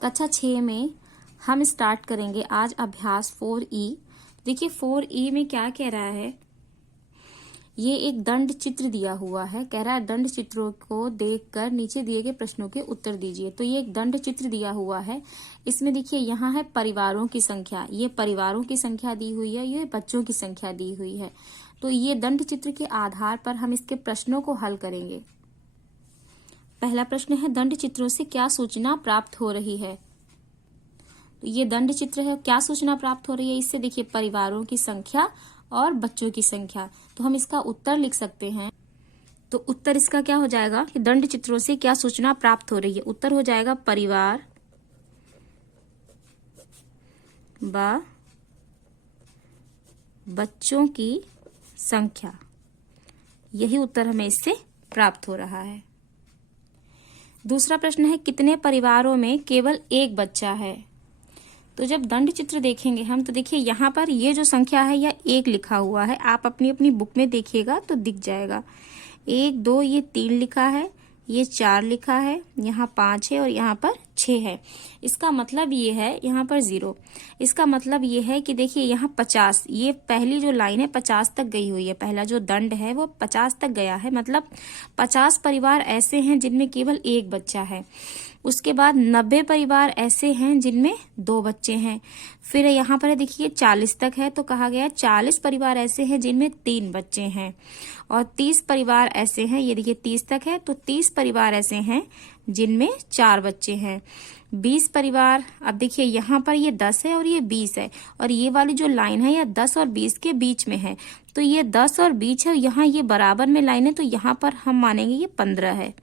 कक्षा 6 में हम स्टार्ट करेंगे आज अभ्यास 4E। देखिए 4E में क्या कह रहा है, ये एक दंड चित्र दिया हुआ है। कह रहा है दंड चित्रों को देखकर नीचे दिए गए प्रश्नों के उत्तर दीजिए। तो ये एक दंड चित्र दिया हुआ है। इसमें देखिए यहाँ है परिवारों की संख्या, ये परिवारों की संख्या दी हुई है, ये बच्चों की संख्या दी हुई है। तो ये दंड चित्र के आधार पर हम इसके प्रश्नों को हल करेंगे। पहला प्रश्न है, दंड चित्रों से क्या सूचना प्राप्त हो रही है। तो ये दंड चित्र है, क्या सूचना प्राप्त हो रही है इससे, देखिए परिवारों की संख्या और बच्चों की संख्या। तो हम इसका उत्तर लिख सकते हैं। तो उत्तर इसका क्या हो जाएगा कि दंड चित्रों से क्या सूचना प्राप्त हो रही है। उत्तर हो जाएगा परिवार व बच्चों की संख्या। यही उत्तर हमें इससे प्राप्त हो रहा है। दूसरा प्रश्न है, कितने परिवारों में केवल एक बच्चा है। तो जब दंड चित्र देखेंगे हम, तो देखिए यहाँ पर ये जो संख्या है यह 1 लिखा हुआ है। आप अपनी अपनी बुक में देखिएगा तो दिख जाएगा। 1 2 ये 3 लिखा है, ये 4 लिखा है, यहाँ 5 है और यहाँ पर 6 है। इसका मतलब ये है, यहाँ पर 0। इसका मतलब ये है कि देखिए यहाँ 50, ये पहली जो लाइन है 50 तक गई हुई है। पहला जो दंड है वो 50 तक गया है, मतलब 50 परिवार ऐसे हैं जिनमें केवल एक बच्चा है। उसके बाद 90 परिवार ऐसे हैं जिनमें 2 बच्चे हैं। फिर यहाँ पर देखिए 40 तक है, तो कहा गया 40 परिवार ऐसे हैं जिनमें 3 बच्चे हैं। और 30 परिवार ऐसे हैं, ये देखिए 30 तक है, तो 30 परिवार ऐसे हैं जिनमें 4 बच्चे हैं। 20 परिवार, अब देखिए यहाँ पर ये 10 है और ये 20 है, और ये वाली जो लाइन है यह 10 और 20 के बीच में है। तो ये 10 और 20 है, यहाँ ये बराबर में लाइन है, तो यहाँ पर हम मानेंगे ये 15 है,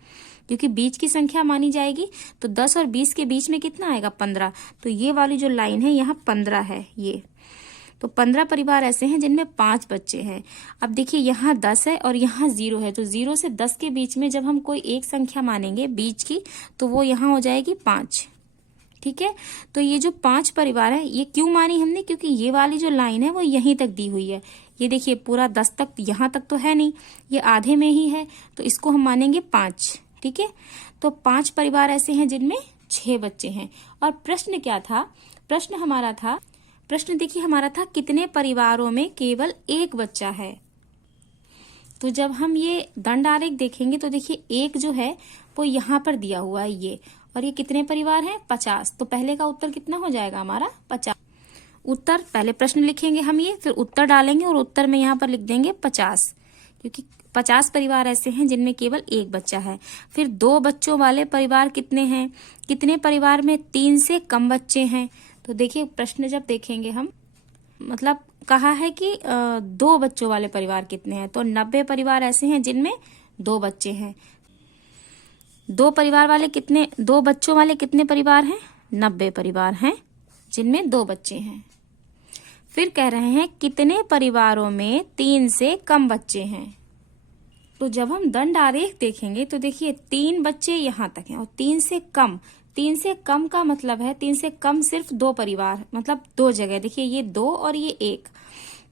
क्योंकि बीच की संख्या मानी जाएगी। तो 10 और 20 के बीच में कितना आएगा, 15। तो ये वाली जो लाइन है यहाँ 15 है ये। तो 15 परिवार ऐसे हैं जिनमें 5 बच्चे हैं। अब देखिए यहाँ 10 है और यहाँ 0 है, तो 0 से 10 के बीच में जब हम कोई एक संख्या मानेंगे बीच की, तो वो यहाँ हो जाएगी 5। ठीक है, तो ये जो 5 परिवार है ये क्यों मानी हमने, क्योंकि ये वाली जो लाइन है वो यहीं तक दी हुई है। ये देखिए पूरा 10 तक यहाँ तक तो है नहीं, ये आधे में ही है, तो इसको हम मानेंगे 5। ठीक है, तो 5 परिवार ऐसे हैं जिनमें 6 बच्चे हैं। और प्रश्न क्या था, प्रश्न देखिए हमारा था कितने परिवारों में केवल एक बच्चा है। तो जब हम ये दंड आरेख देखेंगे तो देखिए एक जो है वो यहाँ पर दिया हुआ है ये, और ये कितने परिवार हैं, 50। तो पहले का उत्तर कितना हो जाएगा हमारा, 50। उत्तर पहले प्रश्न लिखेंगे हम ये, फिर उत्तर डालेंगे और उत्तर में यहाँ पर लिख देंगे 50, क्योंकि 50 परिवार ऐसे हैं जिनमें केवल एक बच्चा है। फिर 2 बच्चों वाले परिवार कितने हैं, कितने परिवार में 3 से कम बच्चे हैं। तो देखिए प्रश्न जब देखेंगे हम, मतलब कहा है कि 2 बच्चों वाले परिवार कितने हैं, तो 90 परिवार ऐसे हैं जिनमें 2 बच्चे हैं। 2 बच्चों वाले कितने परिवार हैं, 90 परिवार हैं जिनमें 2 बच्चे हैं। फिर कह रहे हैं कितने परिवारों में 3 से कम बच्चे हैं। तो जब हम दंड आरेख देखेंगे तो देखिए 3 बच्चे यहाँ तक हैं और 3 से कम का मतलब है 3 से कम सिर्फ 2 परिवार, मतलब 2 जगह। देखिए ये 2 और ये 1,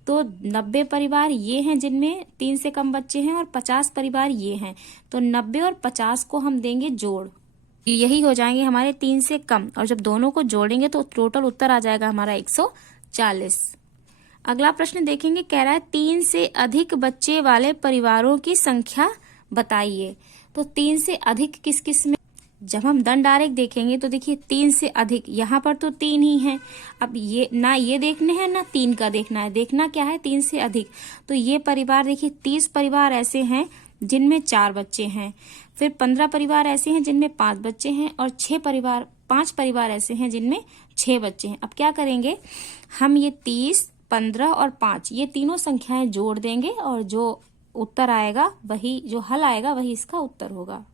तो 90 परिवार ये हैं जिनमें 3 से कम बच्चे हैं, और 50 परिवार ये हैं। तो 90 और 50 को हम देंगे जोड़, यही हो जाएंगे हमारे 3 से कम, और जब दोनों को जोड़ेंगे तो टोटल उत्तर आ जाएगा हमारा 140। अगला प्रश्न देखेंगे, कह रहा है 3 से अधिक बच्चे वाले परिवारों की संख्या बताइए। तो 3 से अधिक किस किस में, जब हम दंड आरेख देखेंगे तो देखिए 3 से अधिक, यहाँ पर तो 3 ही है। अब ये ना ये देखने हैं ना 3 का देखना है, देखना क्या है 3 से अधिक। तो ये परिवार देखिए 30 परिवार ऐसे हैं जिनमें 4 बच्चे हैं। फिर 15 परिवार ऐसे हैं जिनमें 5 बच्चे हैं, और 5 परिवार ऐसे हैं जिनमें 6 बच्चे हैं। अब क्या करेंगे हम, ये 30, 15 और 5 ये तीनों संख्याएं जोड़ देंगे, और जो उत्तर आएगा वही, जो हल आएगा वही इसका उत्तर होगा।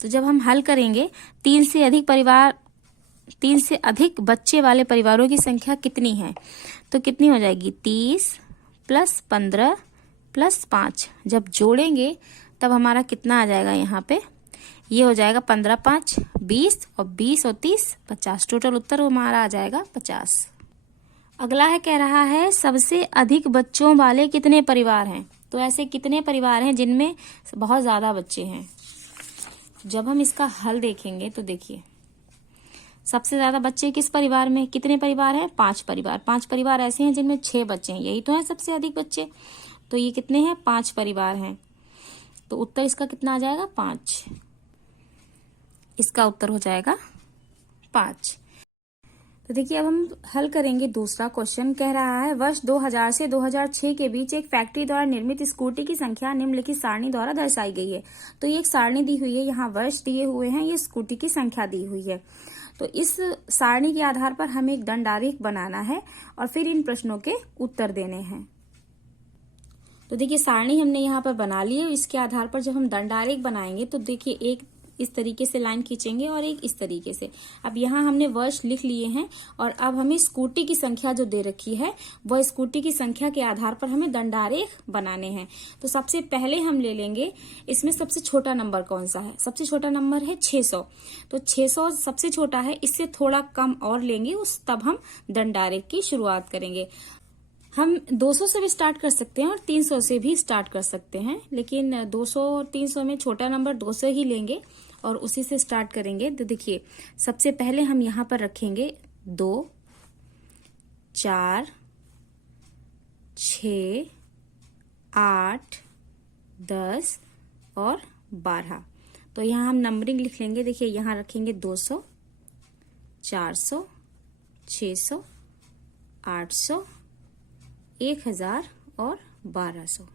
तो जब हम हल करेंगे 3 से अधिक बच्चे वाले परिवारों की संख्या कितनी है, तो कितनी हो जाएगी 30 + 15 + 5। जब जोड़ेंगे तब हमारा कितना आ जाएगा, यहाँ पे ये हो जाएगा 15 × 5 = 20, और 20 और 30 = 50। टोटल उत्तर हमारा आ जाएगा 50। अगला है, कह रहा है सबसे अधिक बच्चों वाले कितने परिवार हैं। तो ऐसे कितने परिवार हैं जिनमें बहुत ज्यादा बच्चे हैं। जब हम इसका हल देखेंगे तो देखिए सबसे ज्यादा बच्चे किस परिवार में, कितने परिवार हैं, 5 परिवार। 5 परिवार ऐसे हैं जिनमें 6 बच्चे हैं, यही तो है सबसे अधिक बच्चे। तो ये कितने हैं, 5 परिवार हैं। तो उत्तर इसका कितना आ जाएगा, 5। इसका उत्तर हो जाएगा 5। तो देखिए अब हम हल करेंगे दूसरा क्वेश्चन। कह रहा है वर्ष 2000 से 2006 के बीच एक फैक्ट्री द्वारा निर्मित स्कूटी की संख्या निम्नलिखित सारणी द्वारा दर्शाई गई है। तो ये एक सारणी दी हुई है, यहाँ वर्ष दिए हुए हैं, ये स्कूटी की संख्या दी हुई है। तो इस सारणी के आधार पर हमें एक दंडारेख बनाना है और फिर इन प्रश्नों के उत्तर देने हैं। तो देखिए सारणी हमने यहाँ पर बना ली है। इसके आधार पर जब हम दंडारेख बनाएंगे तो देखिए एक इस तरीके से लाइन खींचेंगे और एक इस तरीके से। अब यहाँ हमने वर्ष लिख लिए हैं और अब हमें स्कूटी की संख्या जो दे रखी है वह स्कूटी की संख्या के आधार पर हमें दंडारेख बनाने हैं। तो सबसे पहले हम ले लेंगे, इसमें सबसे छोटा नंबर कौन सा है, सबसे छोटा नंबर है 600। तो 600 सबसे छोटा है, इससे थोड़ा कम और लेंगे तब हम दंडारेख की शुरुआत करेंगे। हम 200 से भी स्टार्ट कर सकते हैं और 300 से भी स्टार्ट कर सकते हैं, लेकिन 200 और 300 में छोटा नंबर 200 ही लेंगे और उसी से स्टार्ट करेंगे। तो देखिए सबसे पहले हम यहाँ पर रखेंगे 2, 4, 6, 8, 10 और 12। तो यहाँ हम नंबरिंग लिख लेंगे। देखिए यहाँ रखेंगे 200, 400, 600, 800, 1000 और 1200।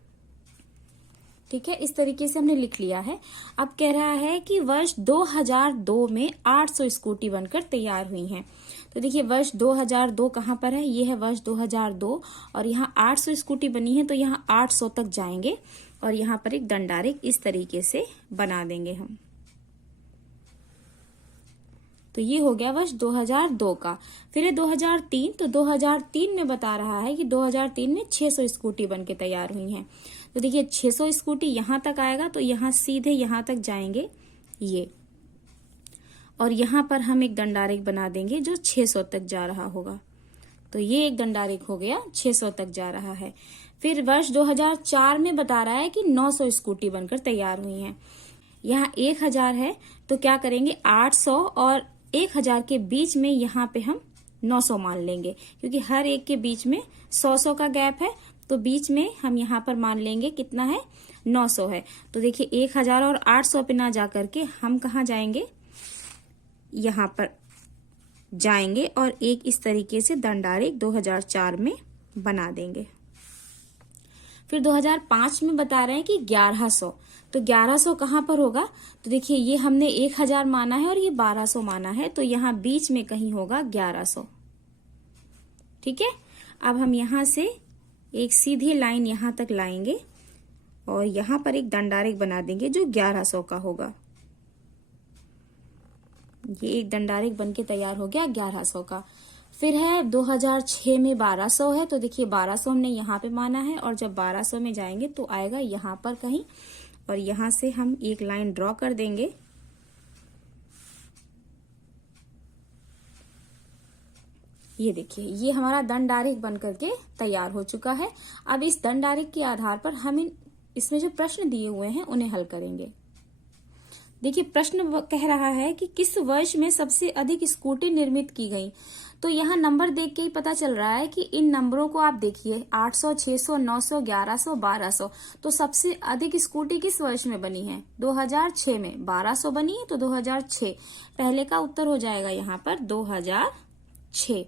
ठीक है, इस तरीके से हमने लिख लिया है। अब कह रहा है कि वर्ष 2002 में 800 स्कूटी बनकर तैयार हुई हैं। तो देखिए वर्ष 2002 कहाँ पर है, ये है वर्ष 2002 और यहाँ 800 स्कूटी बनी है। तो यहाँ 800 तक जाएंगे और यहाँ पर एक दंडारेख इस तरीके से बना देंगे हम। तो ये हो गया वर्ष 2002 का। फिर है 2003। तो 2003 में बता रहा है कि 2003 में 600 स्कूटी बनके तैयार हुई हैं। तो देखिए 600 स्कूटी यहाँ तक आएगा तो यहाँ सीधे यहाँ तक जाएंगे ये, और यहाँ पर हम एक दंडारेख बना देंगे जो 600 तक जा रहा होगा। तो ये एक दंडारेख हो गया, 600 तक जा रहा है। फिर वर्ष 2004 में बता रहा है कि 900 स्कूटी बनकर तैयार हुई हैं। यहाँ 1000 है तो क्या करेंगे, 800 और 1000 के बीच में यहाँ पे हम 900 मान लेंगे, क्योंकि हर एक के बीच में 100 का गैप है। तो बीच में हम यहाँ पर मान लेंगे कितना है, 900 है। तो देखिए 1000 और 800 पे ना जा करके हम कहाँ जाएंगे, यहाँ पर जाएंगे और एक इस तरीके से दंडारेख 2004 में बना देंगे। फिर 2005 में बता रहे हैं कि 1100। तो 1100 कहाँ पर होगा, तो देखिए ये हमने 1000 माना है और ये 1200 माना है, तो यहाँ बीच में कहीं होगा 1100। ठीक है, अब हम यहाँ से एक सीधी लाइन यहाँ तक लाएंगे और यहाँ पर एक दंडारेख बना देंगे जो 1100 का होगा। ये एक दंडारेख बनके तैयार हो गया 1100 का। फिर है 2006 में 1200 है। तो देखिए 1200 हमने यहाँ पे माना है और जब 1200 में जाएंगे तो आएगा यहाँ पर कहीं, और यहाँ से हम एक लाइन ड्रॉ कर देंगे। ये देखिए ये हमारा दंडारेख बन करके तैयार हो चुका है। अब इस दंडारेख के आधार पर हम इसमें जो प्रश्न दिए हुए हैं उन्हें हल करेंगे। देखिए प्रश्न कह रहा है कि किस वर्ष में सबसे अधिक स्कूटी निर्मित की गई। तो यहाँ नंबर देख के ही पता चल रहा है कि इन नंबरों को आप देखिए 800, 600, 900, 1100, 1200। तो सबसे अधिक स्कूटी किस वर्ष में बनी है, 2006 में। 1200 बनी है तो 2006 पहले का उत्तर हो जाएगा यहाँ पर 2006।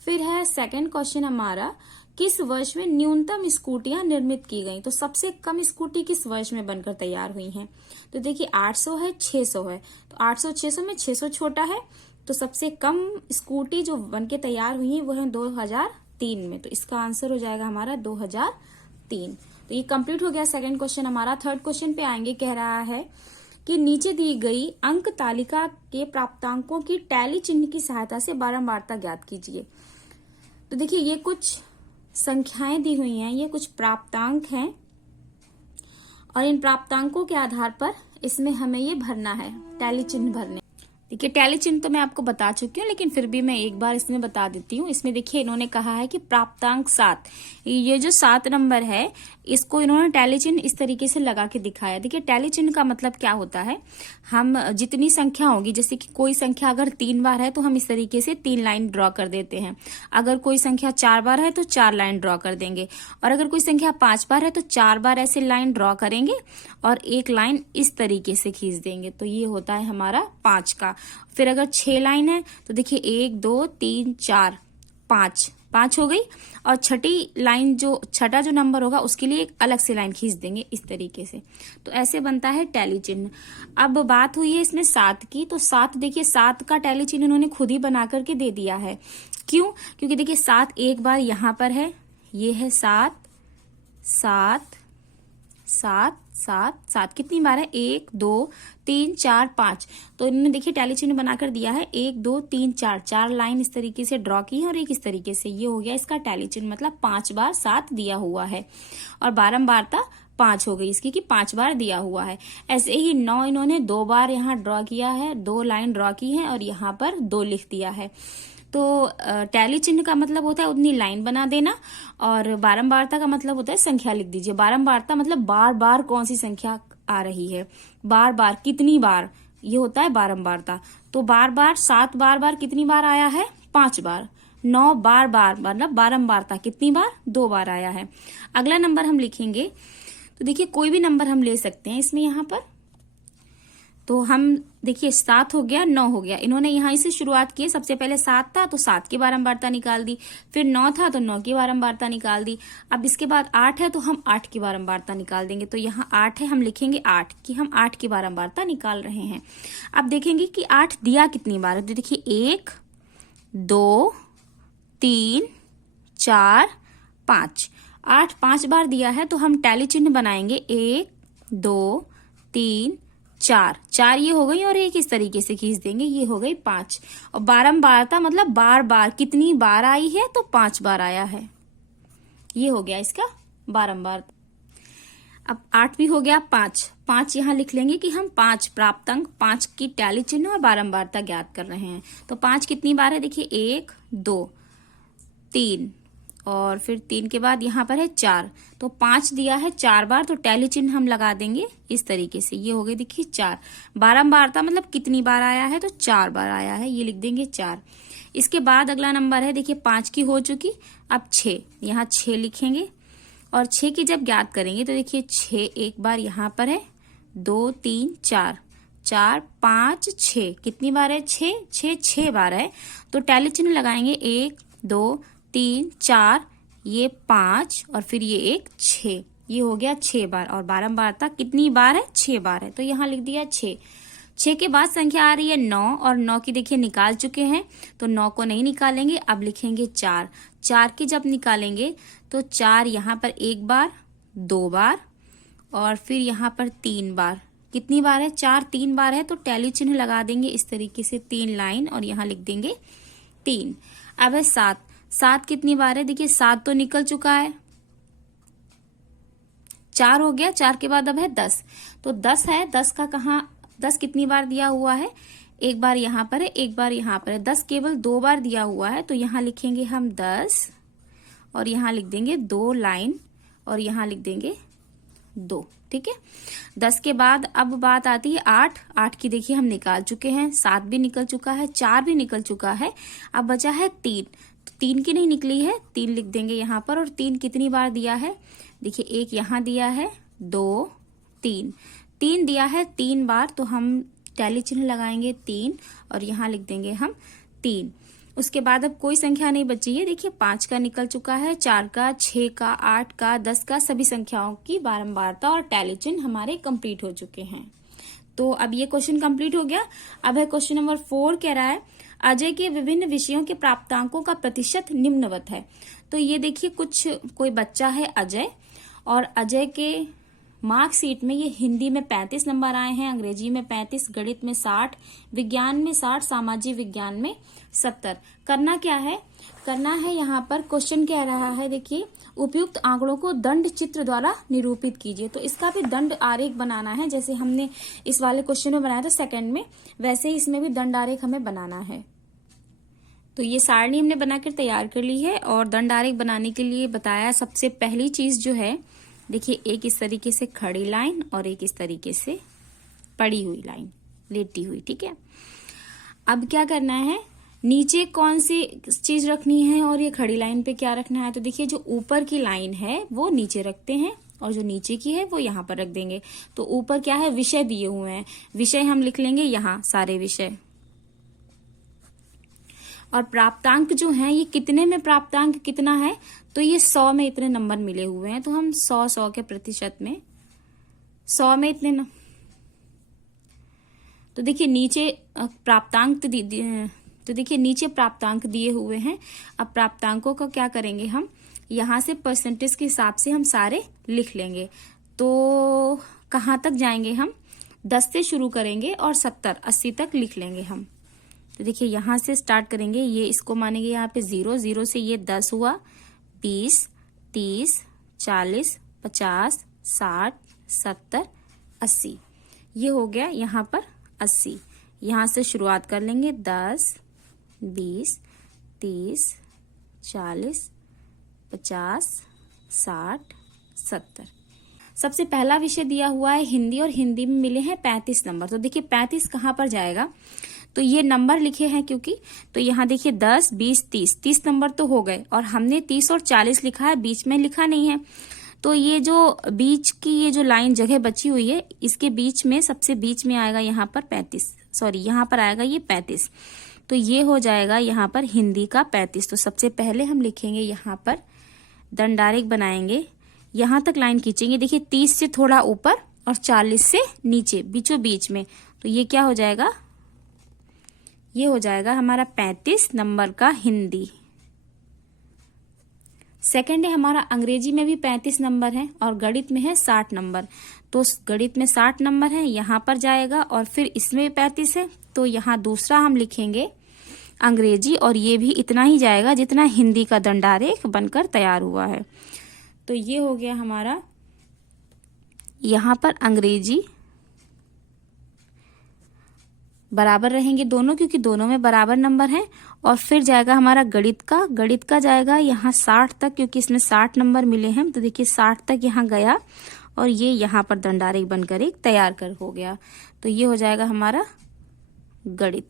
फिर है सेकंड क्वेश्चन हमारा, किस वर्ष में न्यूनतम स्कूटियां निर्मित की गई। तो सबसे कम स्कूटी किस वर्ष में बनकर तैयार हुई हैं। तो देखिए 800 है, 600 है। तो 800 600 में 600 छोटा है, तो सबसे कम स्कूटी जो बनके तैयार हुई है वो है 2003 में। तो इसका आंसर हो जाएगा हमारा 2003। तो ये कंप्लीट हो गया सेकंड क्वेश्चन हमारा। थर्ड क्वेश्चन पे आएंगे। कह रहा है कि नीचे दी गई अंक तालिका के प्राप्तांकों की टैली चिन्ह की सहायता से बारंबारता ज्ञात कीजिए। तो देखिए ये कुछ संख्याएं दी हुई हैं, ये कुछ प्राप्तांक हैं और इन प्राप्तांकों के आधार पर इसमें हमें ये भरना है, टैली चिन्ह भरने। देखिए टैली चिन्ह तो मैं आपको बता चुकी हूँ, लेकिन फिर भी मैं एक बार इसमें बता देती हूँ। इसमें देखिए इन्होंने कहा है कि प्राप्तांक 7, ये जो 7 नंबर है इसको इन्होंने टैली चिन्ह इस तरीके से लगा के दिखाया। देखिए टैली चिन्ह का मतलब क्या होता है, हम जितनी संख्या होगी, जैसे कि कोई संख्या अगर 3 बार है तो हम इस तरीके से 3 लाइन ड्रॉ कर देते हैं। अगर कोई संख्या 4 बार है तो 4 लाइन ड्रॉ कर देंगे, और अगर कोई संख्या 5 बार है तो 4 बार ऐसे लाइन ड्रॉ करेंगे और एक लाइन इस तरीके से खींच देंगे। तो ये होता है हमारा 5 का। फिर अगर 6 लाइन है तो देखिए 1 2 3 4 5 5 हो गई, और छठा जो नंबर होगा उसके लिए एक अलग से लाइन खींच देंगे इस तरीके से। तो ऐसे बनता है टैली चिन्ह। अब बात हुई है इसमें 7 की, तो 7 देखिए 7 का टैली चिन्ह इन्होंने खुद ही बना करके दे दिया है। क्यों? क्योंकि देखिए 7 एक बार यहां पर है, ये है 7 7 7 7 7 कितनी बार है, 1 2 3 4 5। तो इन्होंने देखिए टैली चिन्ह बनाकर दिया है 1 2 3 4, 4 लाइन इस तरीके से ड्रॉ की है और एक इस तरीके से। ये हो गया इसका टैली चिन्ह, मतलब 5 बार 7 दिया हुआ है, और बारंबारता 5 हो गई इसकी कि 5 बार दिया हुआ है। ऐसे ही 9 इन्होंने 2 बार यहाँ ड्रॉ किया है, 2 लाइन ड्रॉ की है और यहाँ पर 2 लिख दिया है। तो टैली चिन्ह का मतलब होता है उतनी लाइन बना देना, और बारंबारता का मतलब होता है संख्या लिख दीजिए। बारंबारता मतलब बार बार कौन सी संख्या आ रही है, बार बार कितनी बार, ये होता है बारंबारता। तो बार बार 7 बार कितनी बार आया है, 5 बार। 9 बार मतलब बारंबारता कितनी बार, 2 बार आया है। अगला नंबर हम लिखेंगे, तो देखिए कोई भी नंबर हम ले सकते हैं इसमें यहाँ पर। तो हम देखिए 7 हो गया, 9 हो गया, इन्होंने यहां से शुरुआत की। सबसे पहले 7 था तो 7 की बारंबारता निकाल दी, फिर 9 था तो 9 की बारंबारता निकाल दी। अब इसके बाद 8 है तो हम 8 की बारंबारता निकाल देंगे। तो यहाँ 8 है, हम लिखेंगे 8 कि हम 8 की बारंबारता निकाल रहे हैं। अब देखेंगे कि 8 दिया कितनी बार है। तो देखिए 1 2 3 4 5, 8 5 बार दिया है, तो हम टैली चिन्ह बनाएंगे 1 2 3 4, 4 ये हो गई और एक इस तरीके से खींच देंगे, ये हो गई 5। और बारंबारता मतलब बार बार कितनी बार आई है, तो 5 बार आया है, ये हो गया इसका बारंबार। अब 8 भी हो गया, 5 यहाँ लिख लेंगे कि हम 5 प्राप्तांक 5 की टैली चिन्ह और बारंबारता ज्ञात कर रहे हैं। तो 5 कितनी बार है, देखिए 1 2 3, और फिर 3 के बाद यहाँ पर है 4, तो 5 दिया है 4 बार, तो टैली चिन्ह हम लगा देंगे इस तरीके से, ये हो गई देखिए 4। बारंबारता मतलब कितनी बार आया है, तो 4 बार आया है, ये लिख देंगे 4। इसके बाद अगला नंबर है, देखिए 5 की हो चुकी, अब 6, यहाँ 6 लिखेंगे, और 6 की जब ज्ञात करेंगे तो देखिए 6 एक बार यहाँ पर है, 2 3 4 4 5 6, कितनी बार है, 6 बार है। तो टैली चिन्ह लगाएंगे 1 2 3 4, ये 5 और फिर ये एक 6, ये हो गया 6 बार। और बारंबारता कितनी बार है, 6 बार है, तो यहाँ लिख दिया 6। 6 के बाद संख्या आ रही है 9, और 9 की देखिए निकाल चुके हैं, तो 9 को नहीं निकालेंगे, अब लिखेंगे 4। 4 की जब निकालेंगे तो 4 यहाँ पर 1 बार 2 बार और फिर यहाँ पर 3 बार, कितनी बार है, 4 3 बार है, तो टैली चिन्ह लगा देंगे इस तरीके से 3 लाइन, और यहाँ लिख देंगे 3। अब है 7 कितनी बार है, देखिए 7 तो निकल चुका है, 4 हो गया, 4 के बाद अब है 10, तो 10 है, 10 का कहाँ, 10 कितनी बार दिया हुआ है, 1 बार यहाँ पर है, 1 बार यहाँ पर है, 10 केवल 2 बार दिया हुआ है, तो यहाँ लिखेंगे हम 10 और यहाँ लिख देंगे 2 लाइन और यहाँ लिख देंगे 2, ठीक है। 10 के बाद अब बात आती है 8 की, देखिए हम निकाल चुके हैं, 7 भी निकल चुका है, 4 भी निकल चुका है, अब बचा है 3, तो 3 की नहीं निकली है, 3 लिख देंगे यहाँ पर। और 3 कितनी बार दिया है, देखिए 1 यहाँ दिया है, 2 3 दिया है 3 बार, तो हम टैली चिन्ह लगाएंगे 3 और यहाँ लिख देंगे हम 3। उसके बाद अब कोई संख्या नहीं बची है, देखिए 5 का निकल चुका है, 4 का, 6 का, 8 का, 10 का, सभी संख्याओं की बारंबारता और टैली चिन्ह हमारे कंप्लीट हो चुके हैं। तो अब ये क्वेश्चन कंप्लीट हो गया। अब है क्वेश्चन नंबर 4, कह रहा है अजय के विभिन्न विषयों के प्राप्तांकों का प्रतिशत निम्नवत है। तो ये देखिए कोई बच्चा है अजय, और अजय के मार्कशीट में ये हिंदी में 35 नंबर आए हैं, अंग्रेजी में 35, गणित में 60, विज्ञान में 60, सामाजिक विज्ञान में 70। करना क्या है, करना है यहाँ पर क्वेश्चन कह रहा है, देखिए उपयुक्त आंकड़ों को दंड चित्र द्वारा निरूपित कीजिए। तो इसका भी दंड आरेख बनाना है, जैसे हमने इस वाले क्वेश्चन में बनाया था सेकंड में, वैसे ही इसमें भी दंड आरेख हमें बनाना है। तो ये सारणी हमने बनाकर तैयार कर ली है और दंड आरेख बनाने के लिए बताया। सबसे पहली चीज जो है, देखिए एक इस तरीके से खड़ी लाइन और एक इस तरीके से पड़ी हुई लाइन, लेटी हुई, ठीक है। अब क्या करना है, नीचे कौन सी चीज रखनी है और ये खड़ी लाइन पे क्या रखना है। तो देखिए जो ऊपर की लाइन है वो नीचे रखते हैं और जो नीचे की है वो यहाँ पर रख देंगे। तो ऊपर क्या है, विषय दिए हुए हैं, विषय हम लिख लेंगे यहाँ सारे विषय। और प्राप्तांक जो है, ये कितने में प्राप्तांक कितना है, तो ये 100 में इतने नंबर मिले हुए हैं, तो हम 100 के प्रतिशत में 100 में इतने तो देखिए नीचे प्राप्तांक तो देखिए नीचे प्राप्तांक दिए हुए हैं। अब प्राप्तांकों का क्या करेंगे, हम यहां से परसेंटेज के हिसाब से हम सारे लिख लेंगे। तो कहां तक जाएंगे हम, 10 से शुरू करेंगे और 70 80 तक लिख लेंगे हम। तो देखिए यहां से स्टार्ट करेंगे, ये इसको मानेंगे यहाँ पे 0, 0 से ये 10 हुआ, 20, 30, 40, 50, 60, 70, 80, ये हो गया यहाँ पर 80। यहां से शुरुआत कर लेंगे 10, 20, 30, 40, 50, 60, 70। सबसे पहला विषय दिया हुआ है हिंदी और हिंदी में मिले हैं 35 नंबर। तो देखिए 35 कहाँ पर जाएगा, तो ये नंबर लिखे हैं क्योंकि, तो यहाँ देखिए 10, 20, 30 नंबर तो हो गए और हमने 30 और 40 लिखा है, बीच में लिखा नहीं है। तो ये जो बीच की ये जो लाइन जगह बची हुई है, इसके बीच में सबसे बीच में आएगा यहाँ पर 35, सॉरी यहाँ पर आएगा ये 35। तो ये हो जाएगा यहाँ पर हिंदी का 35। तो सबसे पहले हम लिखेंगे यहाँ पर दंड आरेख बनाएंगे, यहाँ तक लाइन खींचेंगे। देखिए 30 से थोड़ा ऊपर और 40 से नीचे, बीचों बीच में। तो ये क्या हो जाएगा, ये हो जाएगा हमारा 35 नंबर का हिंदी। सेकंड है हमारा अंग्रेजी में भी 35 नंबर है और गणित में है 60 नंबर। तो गणित में 60 नंबर है, यहाँ पर जाएगा और फिर इसमें 35 है, तो यहाँ दूसरा हम लिखेंगे अंग्रेजी और ये भी इतना ही जाएगा जितना हिंदी का दंड आरेख बनकर तैयार हुआ है। तो ये हो गया हमारा यहाँ पर अंग्रेजी, बराबर रहेंगे दोनों क्योंकि दोनों में बराबर नंबर हैं। और फिर जाएगा हमारा गणित का जाएगा यहाँ 60 तक क्योंकि इसमें 60 नंबर मिले हैं। तो देखिए 60 तक यहाँ गया और ये यहाँ पर दंड आरेख बनकर एक तैयार कर हो गया। तो ये हो जाएगा हमारा गणित।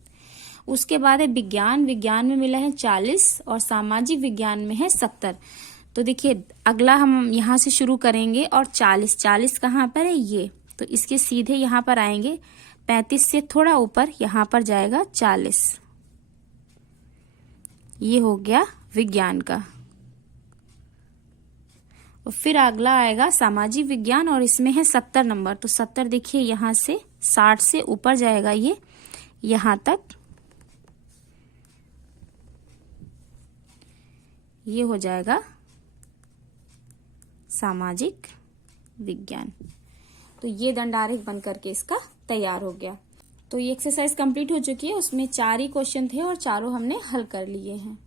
उसके बाद है विज्ञान में मिला है 40 और सामाजिक विज्ञान में है 70। तो देखिए अगला हम यहाँ से शुरू करेंगे और 40 कहाँ पर है, ये तो इसके सीधे यहाँ पर आएंगे, 35 से थोड़ा ऊपर यहाँ पर जाएगा 40। ये हो गया विज्ञान का। और फिर अगला आएगा सामाजिक विज्ञान और इसमें है 70 नंबर। तो 70 देखिए यहाँ से 60 से ऊपर जाएगा ये यहाँ तक, ये हो जाएगा सामाजिक विज्ञान। तो ये दंड आरेख बन करके इसका तैयार हो गया। तो ये एक्सरसाइज कंप्लीट हो चुकी है, उसमें 4 ही क्वेश्चन थे और चारों हमने हल कर लिए हैं।